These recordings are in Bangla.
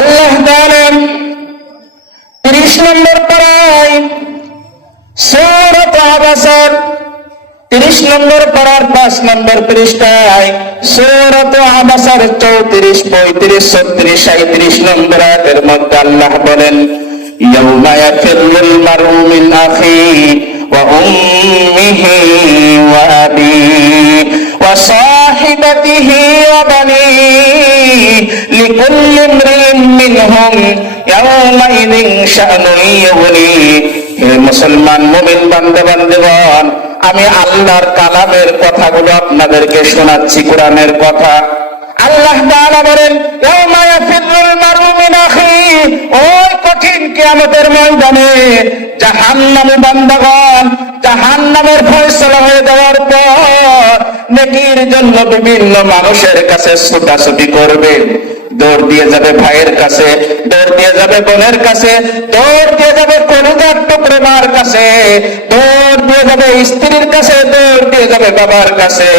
আল্লাহ তাআলা 30 নম্বর পারায় সূরাত আবাসার 30 নম্বর পারার 5 নম্বর পৃষ্ঠায় সূরাত আবাসার 34, 35, 36, 37 নম্বর আয়াতের মধ্যে আল্লাহ বলেন, ইয়াউমা ইয়াফিরুল মারউ মিন আখিহি ওয়া উম্মিহি ওয়া আবিহি ওয়া সাহিবাতিহি ওয়া বানিহি লিকুল্লি ইমরিইন মিনহুম ইয়াউমাইযিন শা'নুন ইউগনিহি। হে মুসলমান মুমিন বান্দা বান্দীগণ, আমি আল্লাহর কালামের কথাগুলো আপনাদেরকে শোনাচ্ছি, কোরআনের কথা। আল্লাহ তাআলা বলেন, ইয়াউমা ইয়াফিরুল মারউ মিন আখিহি, ওই কঠিন কিয়ামতের ময়দানে জাহান্নামী বান্দাগণ জাহান্নামের ফয়সালা হয়ে যাওয়ার পর নেকির জন্য বিভিন্ন মানুষের কাছে ছুটাছুটি করবে। দৌড় দিয়ে যাবে ভাইয়ের কাছে, দৌড় দিয়ে যাবে বোনের কাছে, দৌড় দিয়ে যাবে কলিজার টুকরো মার কাছে, দৌড় দিয়ে যাবে স্ত্রীর কাছে, দৌড় দিয়ে যাবে বাবার কাছে।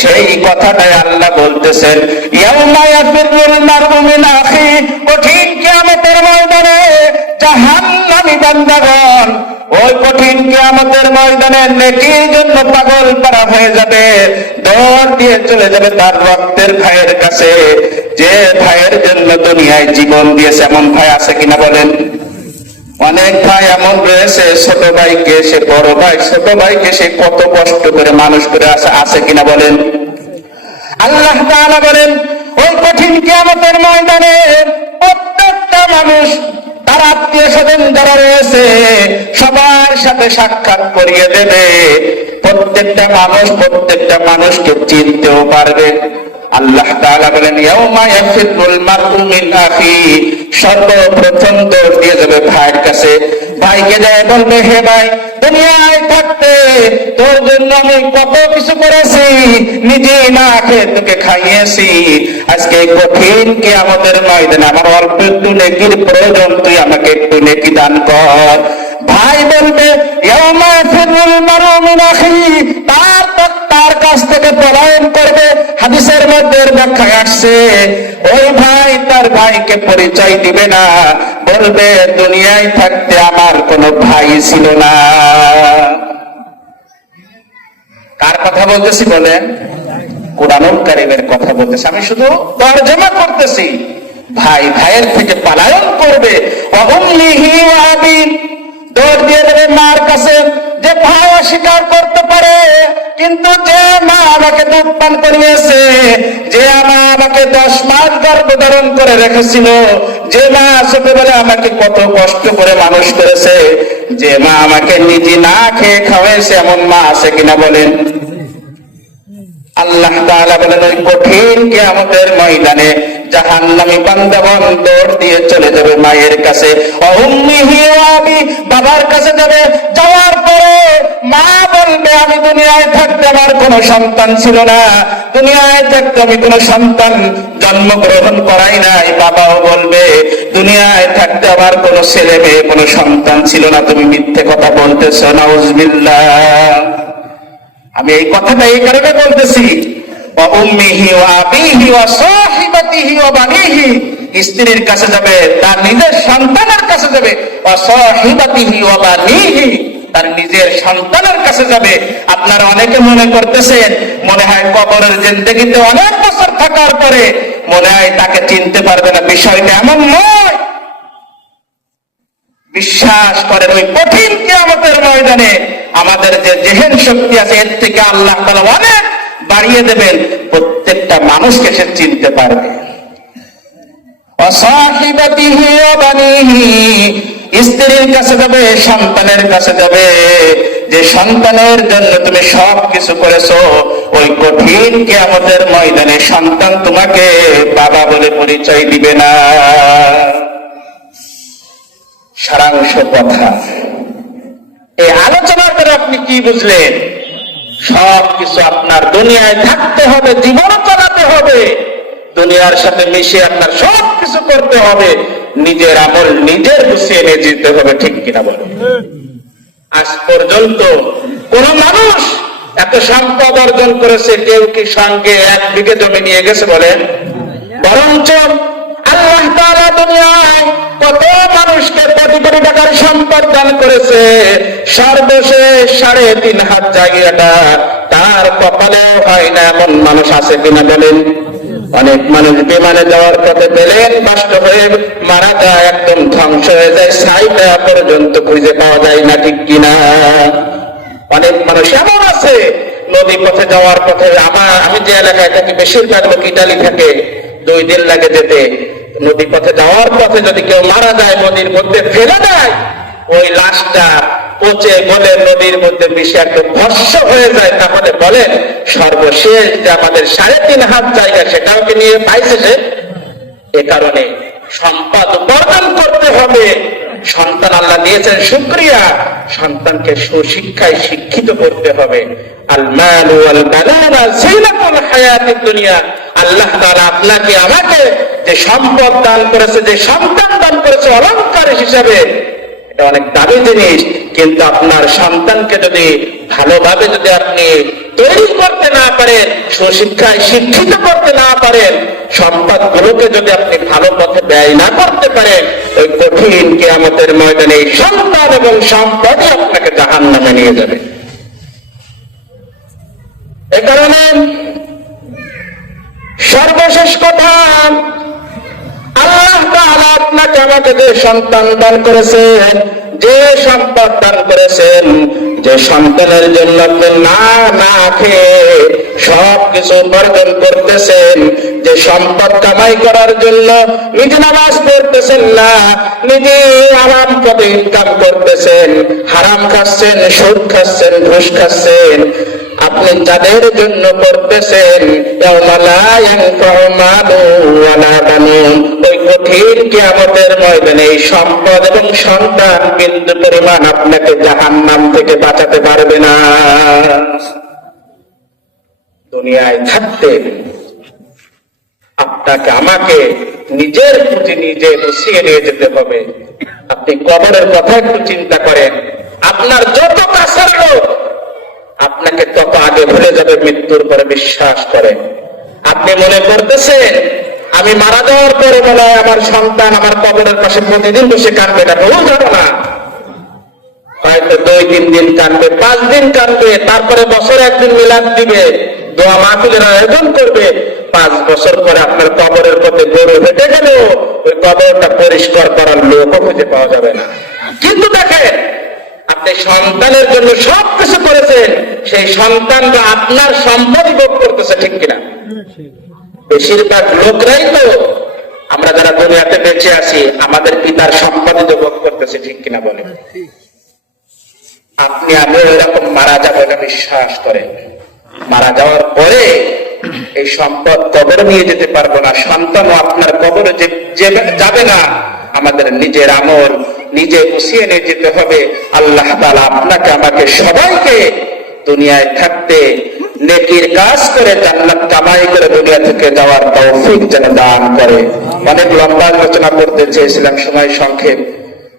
সেই কথাটাই আল্লাহ বলতেছেন, ইয়াউমা ইয়াফিরুল মারউ মিন আখিহি, কঠিন কিয়ামতের ময়দানে জাহান্নামী বান্দাগণ ওই কঠিন কিয়ামতের ময়দানে নেকির জন্য পাগল পারা হয়ে যাবে, দৌড় দিয়ে চলে যাবে তার রক্তের ভাইয়ের কাছে, যে ভাইয়ের জন্য দুনিয়ায় জীবন দিয়েছে। এমন ভাই আছে কিনা বলেন? অনেক ভাই এমন রয়েছে, ছোট ভাইকে সে বড় ভাই, ছোট ভাইকে সে কত কষ্ট করে মানুষ করে আছে কিনা বলেন? আল্লাহ তাআলা বলেন, ওই কঠিন কিয়ামতের ময়দানে প্রত্যেকটা মানুষ তার আত্মীয় স্বজন যারা রয়েছে সবার সাথে সাক্ষাৎ করিয়ে দেবে। প্রত্যেকটা মানুষকে চিনতেও পারবে। আল্লাহ তাআলা বলেন, ইয়াউমা ইয়াফিরুল মারউ মিন আখিহি, সর্বপ্রথম দৌড় দিয়ে যাবে ভাইয়ের কাছে। ভাইকে যায় বলবে, হে ভাই, দুনিয়ায় থাকতে তোর জন্য আমি কত কিছু করেছি, নিজে না খেয়ে তোকে খাইয়েছি, আজকে কঠিন কিয়ামতের ময়দানে আমার অল্প একটু নেকির প্রয়োজন, তুই আমাকে একটু নেকি দান কর। ভাই বলবে, ইয়াউমা ইয়াফিরুল মারউ মিন আখিহি, তার কাছ থেকে পলায়ন করবে। হাদিসের মধ্যে ব্যাখ্যায় আসছে, ওই ভাই তার ভাইকে পরিচয় দিবে না, বলবে দুনিয়ায় থাকতে আমার কোনো ভাই ছিল না। কার কথা বলতেছি বলেন? কুরআনুল কারীমের কথা বলতেছি, আমি শুধু তরজমা করতেছি। ভাই ভাইয়ের থেকে পলায়ন করবে। ওয়া উম্মিহি ওয়া আবি, দৌড় দিয়ে দেবে মার কাছে। যে ভাই অস্বীকার করতে পারে, কিন্তু যে মা আমাকে দুধ পান করিয়েছে, যে মা আমাকে 10 মাস গর্ভধারণ করে রেখেছিল, যে মা ছোটবেলায় আমাকে কত কষ্ট করে মানুষ করেছে, যে মা আমাকে নিজে না খেয়ে খাওয়াইছে, এমন মা আছে কিনা বলেন? আল্লাহ তাআলা বলেন, ওই কঠিন কিয়ামতের ময়দানে জাহান্নামী বান্দাগণ দৌড় দিয়ে চলে যাবে মায়ের কাছে। উম্মিহি ওয়া আবি, বাবার কাছে যাবে। যাওয়ার পরে মা বলবে, আমি দুনিয়ায় থাকতে আমার কোনো সন্তান ছিল না, দুনিয়ায় থাকতে আমি কোনো সন্তান জন্মগ্রহণ করাই নাই। বাবাও বলবে, দুনিয়ায় থাকতে আমার কোনো ছেলে মেয়ে কোনো সন্তান ছিল না, তুমি মিথ্যে কথা বলতেছো। নাউযুবিল্লাহ। আমি এই কথাটা এই কারণে বলতেছি, ওয়া উম্মিহি ওয়া আবিহি ওয়া সাহিবাতিহি ওয়া বানিহি, স্ত্রীর কাছে যাবে, তার নিজের সন্তানের কাছে যাবে। ওয়া সাহিবাতিহি ওয়া বানিহি, তার নিজের সন্তানের কাছে যাবে। আপনারা অনেকে মনে করতেছেন, মনে হয় কবরের জিন্দেগিতে অনেক বছর থাকার পরে মনে হয় তাকে চিনতে পারবে না। বিষয়টা এমন নয়। বিশ্বাস করেন, ওই কঠিন কিয়ামতের ময়দানে আমাদের যে জেহেন শক্তি আছে, এর থেকে আল্লাহ তাআলা অনেক বাড়িয়ে দেবেন। প্রত্যেকটা মানুষকে সে চিনতে পারবে। ওয়াসাহিবাতিহি ওয়া বানিহি, স্ত্রীর কাছে যাবে, সন্তানের কাছে যাবে। যে সন্তানের জন্য তুমি সব কিছু করেছো, ওই কঠিন কিয়ামতের ময়দানে সন্তান তোমাকে বাবা বলে পরিচয় দিবে না। সারাংশ কথা, এই আলোচনার করে আপনি কি বুঝলেন? সবকিছু আপনার দুনিয়ায় থাকতে হবে, জীবন চালাতে হবে, দুনিয়ার সাথে মিশে আপনার সবকিছু করতে হবে, নিজের আমল নিজের গুছিয়ে নিয়ে যেতে হবে। ঠিক কিনা বলেন? আজ পর্যন্ত কোন মানুষ এত সম্পদ অর্জন করেছে, কেউ কি সঙ্গে 1 বিঘে জমি নিয়ে গেছে বলেন? বরঞ্চ আল্লাহ তাআলা দুনিয়ায় কত মানুষকে কোটি কোটি টাকার সম্পদ দান করেছে, সর্বশেষ 3.5 হাত জায়গাটা তার কপালেও হয় না এমন মানুষ আছে কিনা বলেন? অনেক মানুষ বিমানে যাওয়ার পথে প্লেন নষ্ট হয়ে মারা যায়, একদম ধ্বংস হয়ে যায়, ছাইটা পর্যন্ত খুঁজে পাওয়া যায় না, ঠিক কিনা? অনেক মানুষ এমন আছে নদী পথে যাওয়ার পথে, আমি যে এলাকায় থাকি বেশিরভাগ লোক ইটালি থাকে, 2 দিন লাগে যেতে। নদী পথে যাওয়ার পথে যদি কেউ মারা যায়, নদীর মধ্যে ফেলে দেয়, ওই লাশটা পচে গলে নদীর মধ্যে মিশে একদম ভস্ম হয়ে যায়, তাহলে বলেন সর্বশেষ যে আমাদের 3.5 হাত জায়গা সেটাও কি নিয়ে পাইছে সে? এ কারণে সম্পদ উপার্জন করতে হবে। সন্তান আল্লাহ দিয়েছেন, শুকরিয়া। সন্তানকে সুশিক্ষায় শিক্ষিত করতে হবে। আল মাল ওয়াল বানানা যিনাতুল হায়াতিদ দুনিয়া। আল্লাহ তাআলা আপনাকে আমাকে যে সম্পদ দান করেছে, যে সন্তান দান করেছে অলংকার হিসাবে, এটা অনেক দামি জিনিস। কিন্তু আপনার সন্তানকে যদি ভালোভাবে যদি আপনি তৈরি করতে না পারেন, সুশিক্ষায় শিক্ষিত করতে না পারেন, সম্পদগুলোকে যদি আপনি ভালো পথে ব্যয় না করতে পারেন, ওই কঠিন কিয়ামতের ময়দানে এই সন্তান এবং সম্পদই আপনাকে জাহান্নামে নিয়ে যাবে। এ কারণে সর্বশেষ কথা, আল্লাহ তাআলা আপনাকে আমাকে যে সন্তান দান করেছেন, যে সম্পদ দান করেছেন, যে সন্তানের জন্য আপনি না খেয়ে সবকিছু উপার্জন করতেছেন, যে সম্পদ কামাই করার জন্য নিজে নামাজ পড়তেছেন না, নিজে হারাম পথে ইনকাম করতেছেন, হারাম খাচ্ছেন, সুদ খাচ্ছেন, ঘুষ খাচ্ছেন, আপনি যাদের জন্য করতেছেন, ওই কঠিন কিয়ামতের ময়দানে এই সম্পদ এবং সন্তান বিন্দু পরিমাণ আপনাকে জাহান্নাম থেকে বাঁচাতে পারবে না। দুনিয়ায় থাকতে আপনাকে আমাকে নিজের পুঁজি নিজে বসিয়ে নিয়ে যেতে হবে। আপনি কবরের কথা একটু চিন্তা করেন, আপনার যত কাছের লোক আপনাকে তত আগে ভুলে যাবে মৃত্যুর পরে, বিশ্বাস করেন। আপনি মনে করতেছেন আমি মারা যাওয়ার পরে মনে হয় আমার সন্তান আমার কবরের পাশে প্রতিদিন বসে কাঁদবে, এটা ভুল ধারণা। হয়তো 2-3 দিন কাঁদবে, 5 দিন কাঁদবে, তারপরে বছরে একদিন মিলাদ দিবে, দোয়া মাহফিলের আয়োজন করবে। 5 বছর পরে আপনার কবরের পথে গরু হেঁটে গেল, ওই কবরটা পরিষ্কার করার লোকও খুঁজে পাওয়া যাবে না। কিন্তু দেখেন, আপনি সন্তানের জন্য সবকিছু করেছেন, সেই সন্তানরা আপনার সম্পদ ভোগ করতেছে, ঠিক কিনা? বেশিরভাগ লোকরাই তো, আমরা যারা দুনিয়াতে বেঁচে আছি, আমাদের পিতার সম্পদ ভোগ করতেছে, ঠিক কিনা বলে? আপনি আমি এরকম মারা যাবো এটা বিশ্বাস করেন। মারা যাওয়ার পরে এই সম্পদ কবর নিয়ে যেতে পারবো না, সন্তানও আপনার কবরে যাবে না। আমাদের নিজের আমল নিজে গুছিয়ে নিয়ে যেতে হবে। আল্লাহ তাআলা আপনাকে আমাকে সবাইকে দুনিয়ায় থাকতে নেকির কাজ করে জান্নাত কামাই করে দুনিয়া থেকে যাওয়ার তৌফিক যেন দান করে। অনেক লম্বা আলোচনা করতে চেয়েছিলাম, সময় সংক্ষেপ,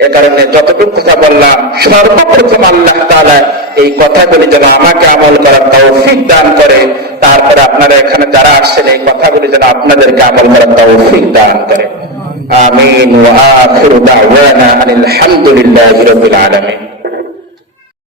এ কারণে যতটুকু কথা বললাম, সর্বপ্রথম আল্লাহ তাআলা এই কথাগুলি যেন আমাকে আমল করার তৌফিক দান করে, তারপরে আপনারা এখানে যারা আসছেন এই কথাগুলি যেন আপনাদেরকে আমল করার তৌফিক দান করে। আমিন ওয়া আখিরু দাওয়ানা আনিল হামদুলিল্লাহি রাব্বিল আলামিন।